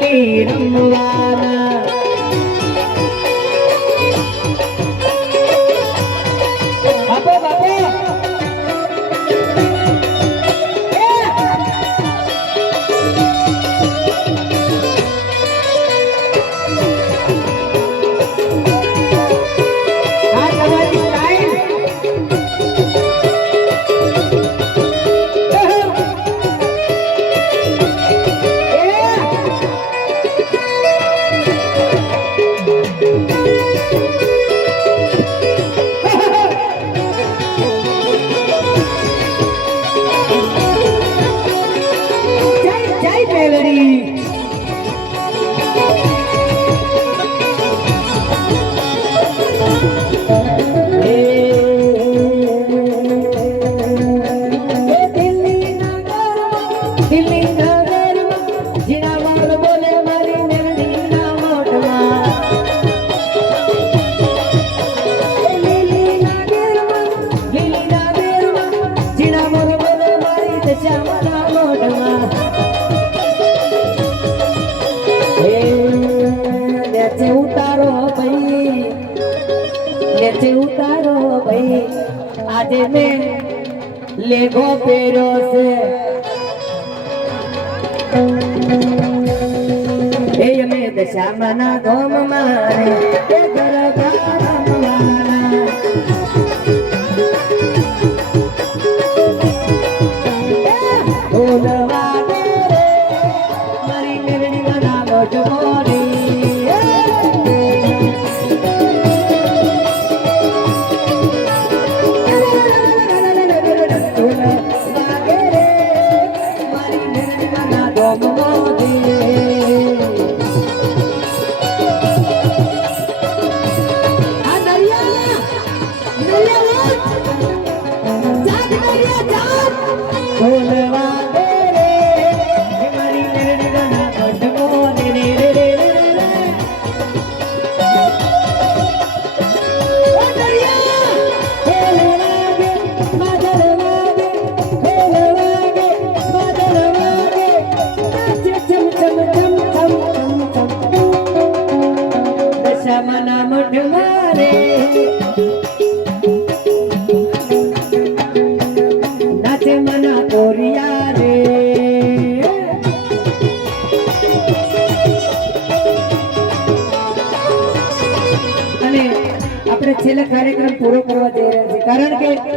நீரம் வார ઉતારો ભાઈ, નેચે ઉતારો ભાઈ. આજે મેં લેગો પહેર્યો છે. એ અમે દશામાના ગોમ મારે Dad, Dad, Dad, Dad. દશામાના મઢ મારે. નાચે મના કોરિયા રે. અને આપણે છેલ્લે કાર્યક્રમ પૂરો કરવા જઈ રહ્યા છીએ. કારણ કે